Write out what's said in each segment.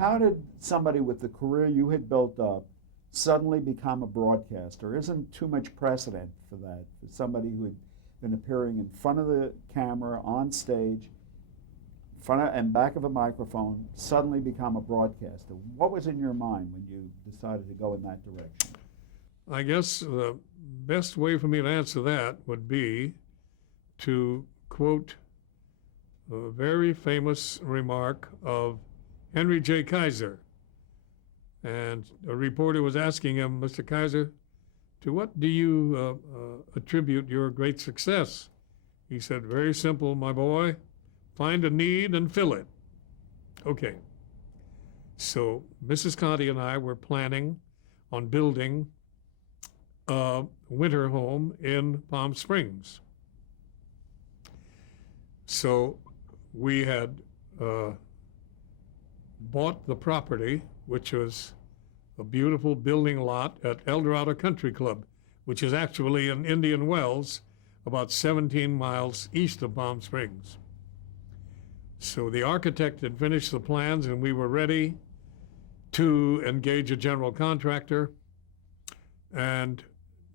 How did somebody with the career you had built up suddenly become a broadcaster? Isn't too much precedent for that, for somebody who had been appearing in front of the camera, on stage, front of, and back of a microphone, suddenly become a broadcaster? What was in your mind when you decided to go in that direction? I guess the best way for me to answer that would be to quote a very famous remark of Henry J. Kaiser. And a reporter was asking him, Mr. Kaiser, to what do you attribute your great success? He said, very simple, my boy, find a need and fill it. Okay. So Mrs. Conte and I were planning on building a winter home in Palm Springs. So we had bought the property, which was a beautiful building lot at El Dorado Country Club, which is actually in Indian Wells, about 17 miles east of Palm Springs. So the architect had finished the plans and we were ready to engage a general contractor. And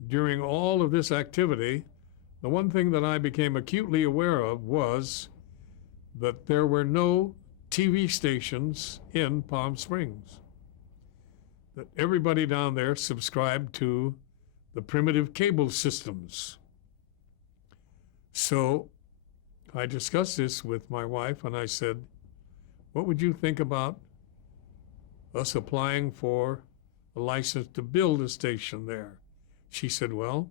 during all of this activity, the one thing that I became acutely aware of was that there were no TV stations in Palm Springs, that everybody down there subscribed to the primitive cable systems. So I discussed this with my wife and I said, what would you think about us applying for a license to build a station there? She said, well,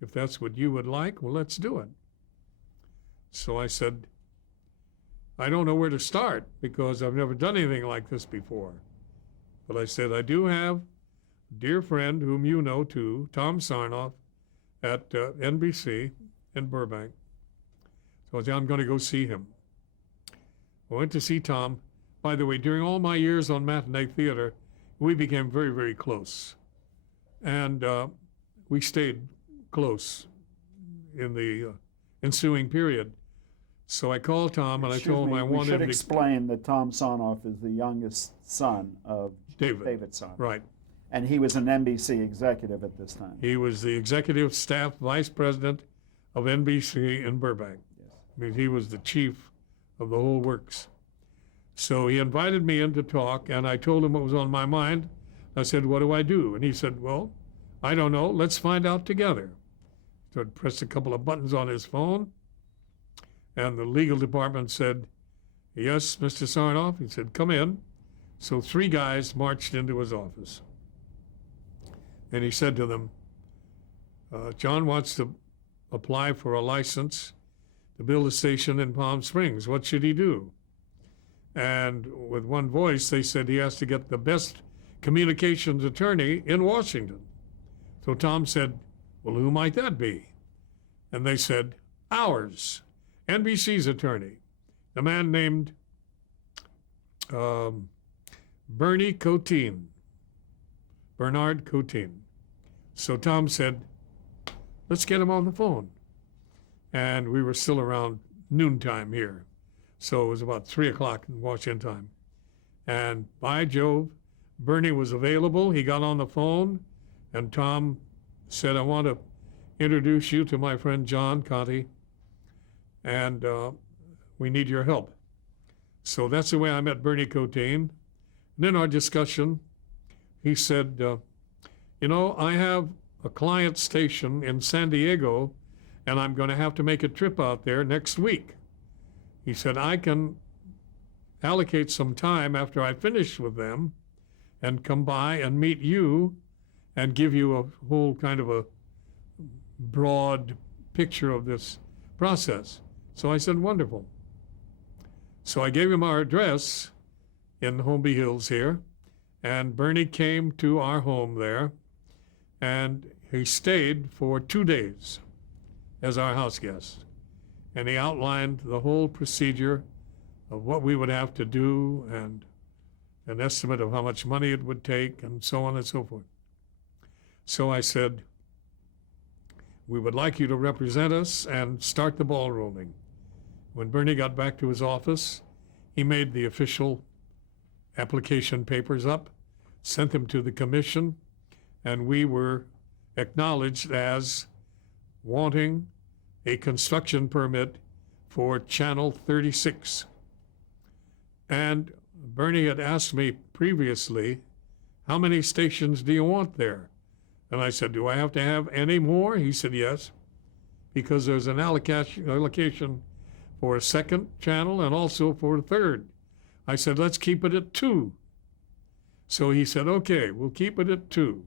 if that's what you would like, well, let's do it. So I said, I don't know where to start because I've never done anything like this before. But I said, I do have a dear friend whom you know too, Tom Sarnoff at NBC in Burbank. So I said, I'm going to go see him. I went to see Tom. By the way, during all my years on matinee theater, we became very, very close. And we stayed close in the ensuing period. So I called Tom and I told him I wanted to... We should to explain that Tom Sarnoff is the youngest son of David Sarnoff. Right. And he was an NBC executive at this time. He was the executive staff vice president of NBC in Burbank. Yes. I mean, he was the chief of the whole works. So he invited me in to talk, and I told him what was on my mind. I said, what do I do? And he said, well, I don't know. Let's find out together. So I pressed a couple of buttons on his phone, and the legal department said, yes, Mr. Sarnoff. He said, come in. So 3 guys marched into his office. And he said to them, John wants to apply for a license to build a station in Palm Springs. What should he do? And with one voice, they said he has to get the best communications attorney in Washington. So Tom said, well, who might that be? And they said, ours, NBC's attorney, a man named Bernard Coteen. So Tom said, let's get him on the phone. And we were still around noontime here. So it was about 3 o'clock in Washington time. And by Jove, Bernie was available. He got on the phone, and Tom said, I want to introduce you to my friend John Conte, and we need your help. So that's the way I met Bernie Coteen. And in our discussion, he said, you know, I have a client station in San Diego, and I'm going to have to make a trip out there next week. He said, I can allocate some time after I finish with them and come by and meet you and give you a whole kind of a broad picture of this process. So I said, wonderful. So I gave him our address in Holmby Hills here, and Bernie came to our home there, and he stayed for 2 days as our house guest. And he outlined the whole procedure of what we would have to do and an estimate of how much money it would take and so on and so forth. So I said, we would like you to represent us and start the ball rolling. When Bernie got back to his office, he made the official application papers up, sent them to the commission, and we were acknowledged as wanting a construction permit for Channel 36. And Bernie had asked me previously, how many stations do you want there? And I said, do I have to have any more? He said, yes, because there's an allocation for a second channel and also for a third. I said, let's keep it at 2. So he said, okay, we'll keep it at 2.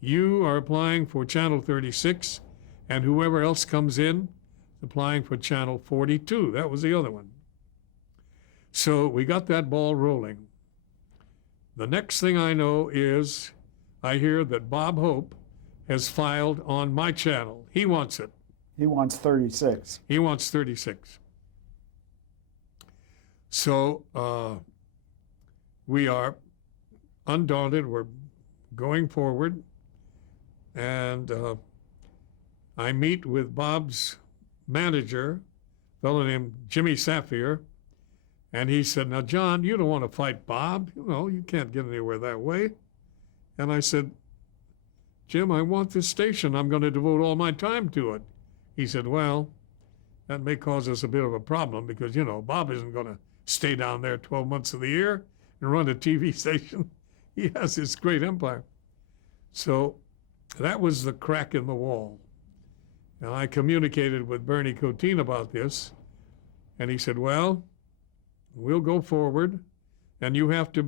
You are applying for Channel 36, and whoever else comes in applying for Channel 42. That was the other one. So we got that ball rolling. The next thing I know is I hear that Bob Hope has filed on my channel. He wants it. He wants 36. He wants 36. So we are undaunted. We're going forward. And I meet with Bob's manager, a fellow named Jimmy Safier, and he said, now, John, you don't want to fight Bob. You know, you can't get anywhere that way. And I said, Jim, I want this station. I'm going to devote all my time to it. He said, well, that may cause us a bit of a problem because, you know, Bob isn't going to stay down there 12 months of the year and run a TV station. He has this great empire. So that was the crack in the wall. And I communicated with Bernie Cotin about this, and he said, well, we'll go forward, and you have to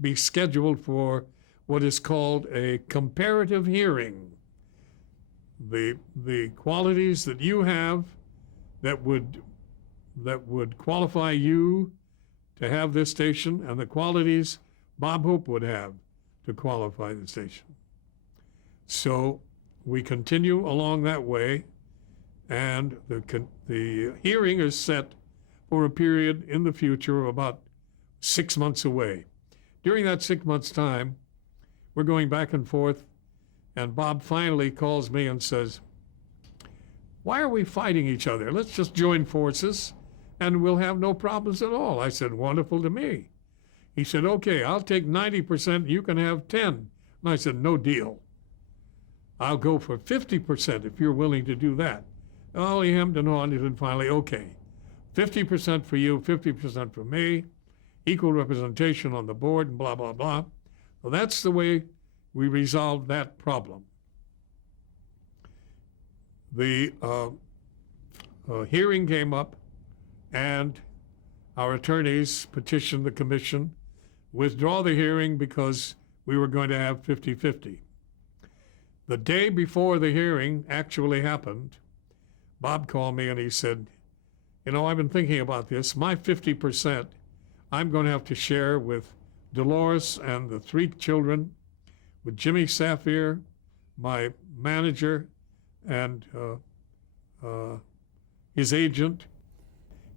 be scheduled for what is called a comparative hearing. The qualities that you have that would qualify you to have this station, and the qualities Bob Hope would have to qualify the station. So we continue along that way, and the hearing is set for a period in the future of about 6 months away. During that 6 months' time, we're going back and forth, and Bob finally calls me and says, why are we fighting each other? Let's just join forces, and we'll have no problems at all. I said, wonderful to me. He said, okay, I'll take 90%, you can have 10. And I said, no deal. I'll go for 50% if you're willing to do that. Oh, he hemmed and hawed, and finally, okay, 50% for you, 50% for me, equal representation on the board, and blah, blah, blah. So that's the way we resolved that problem. The hearing came up, and our attorneys petitioned the commission, withdraw the hearing because we were going to have 50-50. The day before the hearing actually happened, Bob called me and he said, you know, I've been thinking about this. My 50%, I'm going to have to share with Dolores and the 3 children, with Jimmy Safier, my manager, and his agent.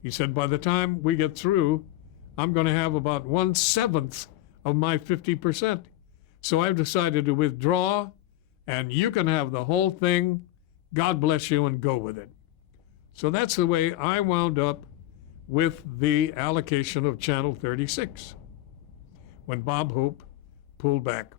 He said, by the time we get through, I'm going to have about 1/7 of my 50%. So I've decided to withdraw, and you can have the whole thing. God bless you, and go with it. So that's the way I wound up with the allocation of Channel 36 when Bob Hope pulled back.